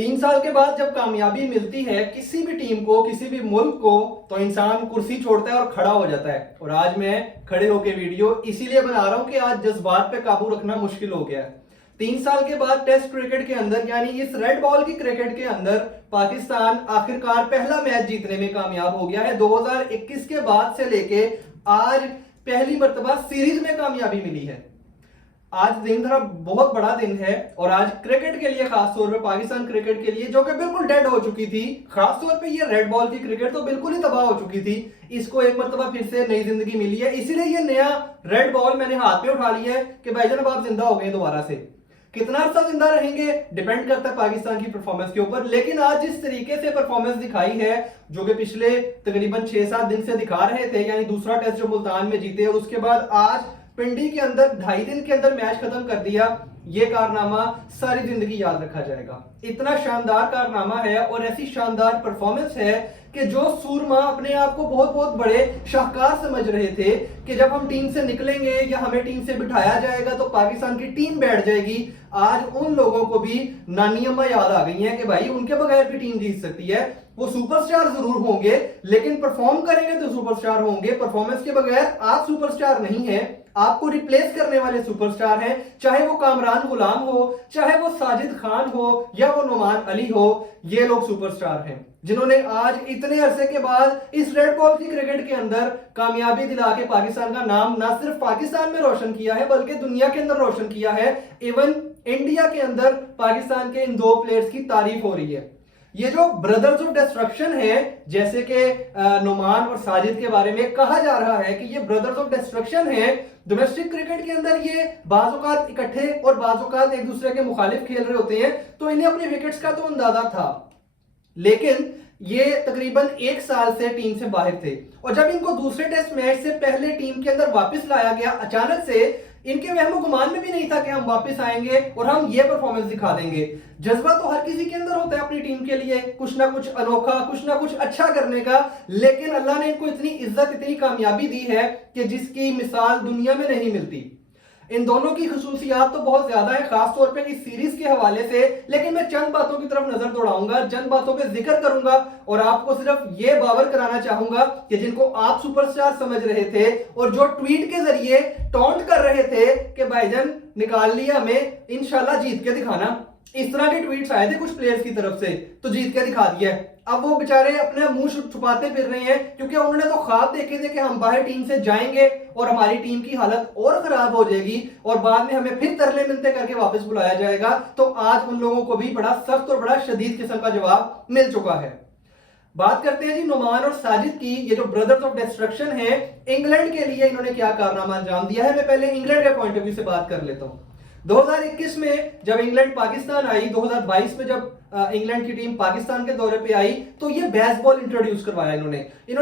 3 साल के बाद जब कामयाबी मिलती है किसी भी टीम को, किसी भी मुल्क को, तो इंसान कुर्सी छोड़ता है और खड़ा हो जाता है। और आज मैं खड़े होकर वीडियो इसीलिए बना रहा हूं कि आज जज्बात पे काबू रखना मुश्किल हो गया है। 3 साल के बाद टेस्ट क्रिकेट के अंदर, यानी इस रेड बॉल की क्रिकेट के अंदर, पाकिस्तान आखिरकार पहला मैच जीतने में कामयाब हो गया है। 2021 के बाद से लेके आज पहली मर्तबा सीरीज में कामयाबी मिली है। आज दिन थोड़ा बहुत बड़ा दिन है और आज क्रिकेट के लिए, खासतौर पे पाकिस्तान क्रिकेट के लिए जो कि बिल्कुल डेड हो चुकी थी, खासतौर पे ये रेड बॉल की क्रिकेट तो बिल्कुल ही तबाह हो चुकी थी, इसको एक मरतबा फिर से नई जिंदगी मिली है। इसीलिए ये नया रेड बॉल मैंने हाथ में उठा लिया है कि भाईजान अब आप जिंदा हो गए दोबारा से। कितना अर्सा जिंदा रहेंगे डिपेंड करता है पाकिस्तान की परफॉर्मेंस के ऊपर, लेकिन आज जिस तरीके से परफॉर्मेंस दिखाई है, जो कि पिछले तकरीबन 6-7 दिन से दिखा रहे थे, यानी दूसरा टेस्ट जो मुल्तान में जीते और उसके बाद आज पिंडी के अंदर 2.5 दिन के अंदर मैच खत्म कर दिया, ये कारनामा सारी जिंदगी याद रखा जाएगा। इतना शानदार कारनामा है और ऐसी शानदार परफॉर्मेंस है कि जो सूरमा अपने आप को बहुत बहुत बड़े शाहकार समझ रहे थे कि जब हम टीम से निकलेंगे या हमें टीम से बिठाया जाएगा तो पाकिस्तान की टीम बैठ जाएगी, आज उन लोगों को भी नानी अम्मा याद आ गई हैं कि भाई उनके बगैर भी टीम जीत सकती है। वो सुपरस्टार जरूर होंगे लेकिन परफॉर्म करेंगे तो सुपरस्टार होंगे। परफॉर्मेंस के बगैर आप सुपरस्टार नहीं है, आपको रिप्लेस करने वाले सुपरस्टार हैं। चाहे वो कामरान गुलाम हो, चाहे वो साजिद खान हो या वो नुमान अली हो, ये लोग सुपरस्टार हैं जिन्होंने आज इतने अरसे के बाद इस रेड बॉल की क्रिकेट के अंदर कामयाबी दिला के पाकिस्तान का नाम ना सिर्फ पाकिस्तान में रोशन किया है बल्कि दुनिया के अंदर रोशन किया है। इवन इंडिया के अंदर पाकिस्तान के इन 2 प्लेयर्स की तारीफ हो रही है। ये जो ब्रदर्स ऑफ डिस्ट्रक्शन है, जैसे कि नुमान और साजिद के बारे में कहा जा रहा है कि ये ब्रदर्स ऑफ डिस्ट्रक्शन है, डोमेस्टिक क्रिकेट के अंदर ये बाज़-औक़ात इकट्ठे और बाज़-औक़ात एक दूसरे के मुखालिफ खेल रहे होते हैं, तो इन्हें अपने विकेट्स का तो अंदाजा था, लेकिन ये तकरीबन 1 साल से टीम से बाहर थे। और जब इनको दूसरे टेस्ट मैच से पहले टीम के अंदर वापस लाया गया, अचानक से इनके वहमो गुमान में भी नहीं था कि हम वापस आएंगे और हम ये परफॉर्मेंस दिखा देंगे। जज्बा तो हर किसी के अंदर होता है अपनी टीम के लिए, कुछ ना कुछ अनोखा, कुछ ना कुछ अच्छा करने का, लेकिन अल्लाह ने इनको इतनी इज्जत, इतनी कामयाबी दी है कि जिसकी मिसाल दुनिया में नहीं मिलती। इन दोनों की खुसूसियात तो बहुत ज्यादा है, खासतौर पे इस सीरीज के हवाले से, लेकिन मैं चंद बातों की तरफ नजर दौड़ाऊंगा, चंद बातों पे जिक्र करूंगा और आपको सिर्फ ये बावर कराना चाहूंगा कि जिनको आप सुपरस्टार समझ रहे थे और जो ट्वीट के जरिए टॉन्ट कर रहे थे कि भाईजान निकाल लिया हमें, इंशाल्लाह जीत के दिखाना, इस तरह के ट्वीट्स आए थे कुछ प्लेयर्स की तरफ से, तो जीत के दिखा दिया। अब वो बेचारे अपने मुंह छुपाते फिर रहे हैं क्योंकि उन्होंने तो ख्वाब देखे थे कि हम बाहर टीम से जाएंगे और हमारी टीम की हालत और खराब हो जाएगी और बाद में हमें फिर तरले मिलते करके वापस बुलाया जाएगा। तो आज उन लोगों को भी बड़ा सख्त और बड़ा शदीद किस्म का जवाब मिल चुका है। बात करते हैं जी नुमान और साजिद की। ये जो ब्रदर्स ऑफ डिस्ट्रक्शन है, इंग्लैंड के लिए इन्होंने क्या कारनामा अंजाम दिया है, मैं पहले इंग्लैंड के पॉइंट ऑफ व्यू से बात कर लेता हूं। 2021 में जब इंग्लैंड पाकिस्तान आई, 2022 में जब इंग्लैंड की टीम पाकिस्तान के दौरे पे आई, तो ये बेसबॉल इंट्रोड्यूस करवाया इन्होंने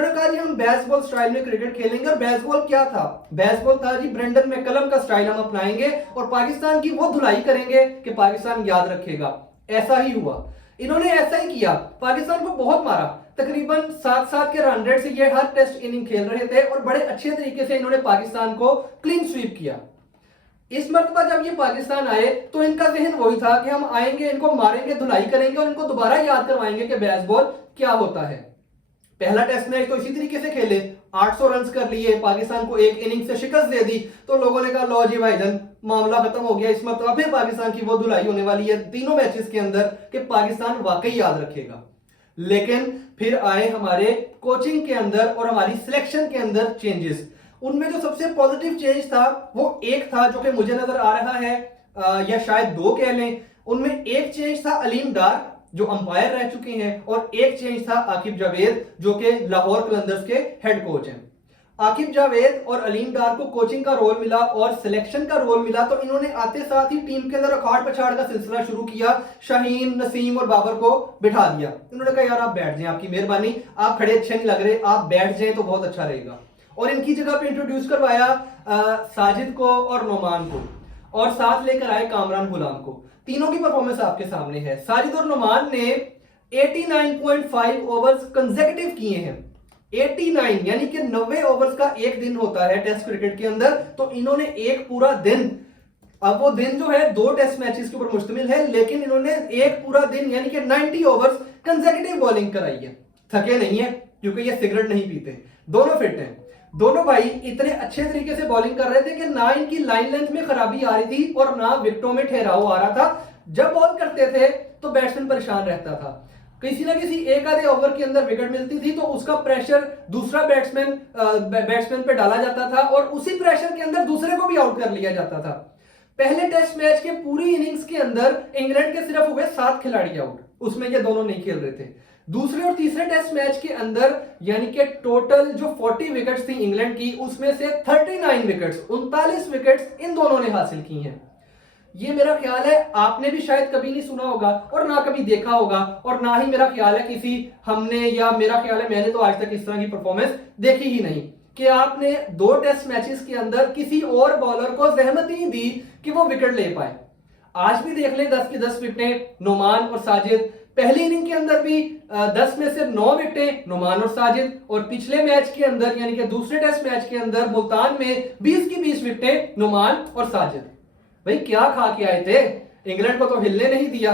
कहा जी हम बेसबॉल स्टाइल में क्रिकेट खेलेंगे। और बेसबॉल क्या था? बेसबॉल था जी ब्रेंडन मैकलम का स्टाइल हम अपनाएंगे और पाकिस्तान की वो धुलाई करेंगे कि पाकिस्तान याद रखेगा। ऐसा ही हुआ, इन्होंने ऐसा ही किया, पाकिस्तान को बहुत मारा। तकरीबन 7-7 के रन रेट से ये हर टेस्ट इनिंग खेल रहे थे और बड़े अच्छे तरीके से इन्होंने पाकिस्तान को क्लीन स्वीप किया। इस मर्तबा जब ये पाकिस्तान आए तो इनका जहन वही था कि हम आएंगे, इनको मारेंगे, धुलाई करेंगे और इनको दोबारा याद करवाएंगे कि बेसबॉल क्या होता है। पहला टेस्ट मैच तो इसी तरीके से खेले, 800 रन कर लिए, पाकिस्तान को एक इनिंग से शिकस्त दे दी, तो लोगों ने कहा लो जी भाईजान मामला खत्म हो गया। इस मर्तबा फिर पाकिस्तान की वो धुलाई होने वाली है तीनों मैचेस के अंदर कि पाकिस्तान वाकई याद रखेगा। लेकिन फिर आए हमारे कोचिंग के अंदर और हमारी सिलेक्शन के अंदर चेंजेस। उनमें जो सबसे पॉजिटिव चेंज था वो एक था जो कि मुझे नजर आ रहा है, या शायद 2 कह लें। उनमें एक चेंज था अलीम डार जो अंपायर रह चुके हैं और एक चेंज था आकिब जावेद जो कि लाहौर कलंदर्स के हेड कोच हैं। आकिब जावेद और अलीम डार को कोचिंग का रोल मिला और सिलेक्शन का रोल मिला, तो इन्होंने आते साथ ही टीम के अंदर अखाड़ पछाड़ का सिलसिला शुरू किया। शाहीन, नसीम और बाबर को बिठा दिया। इन्होंने कहा यार आप बैठ जाएं, आपकी मेहरबानी, आप खड़े अच्छे नहीं लग रहे, आप बैठ जाएं तो बहुत अच्छा रहेगा। और इनकी जगह पे इंट्रोड्यूस करवाया साजिद को और नुमान को और साथ लेकर आए कामरान गुलाम को। तीनों की परफॉर्मेंस आपके सामने है। साजिद और नुमान ने 89.5 ओवर्स कंसेक्यूटिव किए हैं। 89 यानी कि 90 ओवर्स का एक दिन होता है टेस्ट क्रिकेट के अंदर, तो इन्होंने एक पूरा दिन अब वो दिन जो है 2 टेस्ट मैचेस के ऊपर मुश्तमिल है, लेकिन इन्होंने एक पूरा दिन यानी कि 90 ओवर्स कंसेक्यूटिव बॉलिंग कराई है। थके नहीं है क्योंकि ये सिगरेट नहीं पीते, दोनों फिट हैं। दोनों भाई इतने अच्छे तरीके से बॉलिंग कर रहे थे कि ना इनकी लाइन लेंथ में खराबी आ रही थी और ना विकेटों में ठहराव आ रहा था। जब बॉल करते थे तो बैट्समैन परेशान रहता था, किसी ना किसी एक आधे ओवर के अंदर विकेट मिलती थी तो उसका प्रेशर दूसरा बैट्समैन पे डाला जाता था और उसी प्रेशर के अंदर दूसरे को भी आउट कर लिया जाता था। पहले टेस्ट मैच के पूरी इनिंग्स के अंदर इंग्लैंड के सिर्फ हुए 7 खिलाड़ी आउट, उसमें ये दोनों नहीं खेल रहे थे। दूसरे और तीसरे टेस्ट मैच के अंदर यानी कि टोटल जो 40 विकेट्स थी इंग्लैंड की, उसमें से 39 विकेट्स 39 विकेट्स इन दोनों ने हासिल की हैं। ये मेरा ख्याल है आपने भी शायद कभी नहीं सुना होगा और ना कभी देखा होगा, और ना ही मेरा ख्याल है किसी हमने, या मेरा ख्याल है मैंने तो आज तक इस तरह की परफॉर्मेंस देखी ही नहीं कि आपने 2 टेस्ट मैचेस के अंदर किसी और बॉलर को जहमत ही दी कि वो विकेट ले पाए। आज भी देख लें 10 की 10 विकेटें नोमान और साजिद, पहली इनिंग के अंदर भी 10 में से 9 विकेटें नोमान और साजिद, और पिछले मैच के अंदर यानी कि दूसरे टेस्ट मैच के अंदर मुल्तान में 20 की 20 विकेटें नोमान और साजिद। भाई क्या खा के आए थे, इंग्लैंड को तो हिलने नहीं दिया।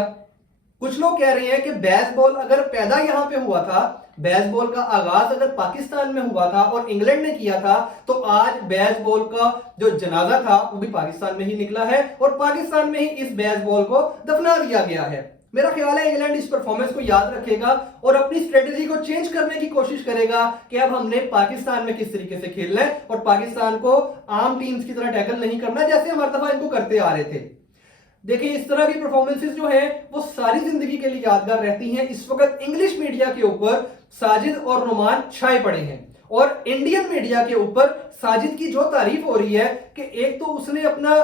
कुछ लोग कह रहे हैं कि बेसबॉल अगर पैदा यहां पे हुआ था, बेसबॉल का आगाज अगर पाकिस्तान में हुआ था और इंग्लैंड ने किया था, तो आज बेसबॉल का जो जनाजा था वो भी पाकिस्तान में ही निकला है और पाकिस्तान में ही इस बेसबॉल को दफना दिया गया है। मेरा ख्याल है इंग्लैंड इस परफॉर्मेंस को याद रखेगा और अपनी स्ट्रेटेजी को चेंज करने की कोशिश करेगा कि अब हमने पाकिस्तान में किस तरीके से खेलना है और पाकिस्तान को आम टीम्स की तरह टैकल नहीं करना जैसे हम हर दफा इनको करते आ रहे थे। देखिए इस तरह की परफॉर्मेंसेस जो है वो सारी जिंदगी के लिए यादगार रहती हैं। इस वक्त इंग्लिश मीडिया के ऊपर साजिद और नुमान छाए पड़े हैं और इंडियन मीडिया के ऊपर साजिद की जो तारीफ हो रही है कि एक तो उसने अपना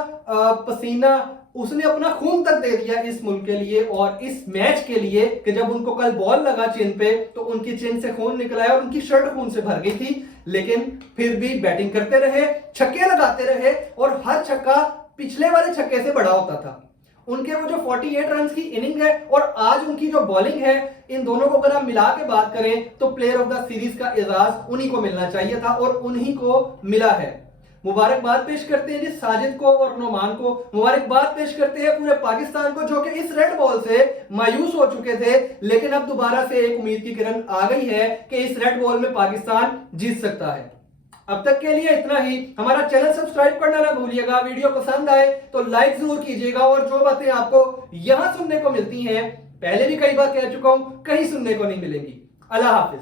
पसीना, उसने अपना खून तक दे दिया इस मुल्क के लिए और इस मैच के लिए, कि जब उनको कल बॉल लगा चिन पे तो उनकी चिन से खून निकला है और उनकी शर्ट खून से भर गई थी, लेकिन फिर भी बैटिंग करते रहे, छक्के लगाते रहे और हर छक्का पिछले वाले छक्के से बड़ा होता था। उनके वो जो 48 रन की इनिंग है और आज उनकी जो बॉलिंग है, इन दोनों को अगर हम मिला के बात करें तो प्लेयर ऑफ द सीरीज का एजाज उन्हीं को मिलना चाहिए था और उन्हीं को मिला है। मुबारकबाद पेश करते हैं जी साजिद को और नोमान को, मुबारकबाद पेश करते हैं पूरे पाकिस्तान को जो कि इस रेड बॉल से मायूस हो चुके थे, लेकिन अब दोबारा से एक उम्मीद की किरण आ गई है कि इस रेड बॉल में पाकिस्तान जीत सकता है। अब तक के लिए इतना ही। हमारा चैनल सब्सक्राइब करना ना भूलिएगा, वीडियो पसंद आए तो लाइक जरूर कीजिएगा और जो बातें आपको यहां सुनने को मिलती हैं, पहले भी कई बार कह चुका हूं, कहीं सुनने को नहीं मिलेंगी। अल्लाह हाफिज।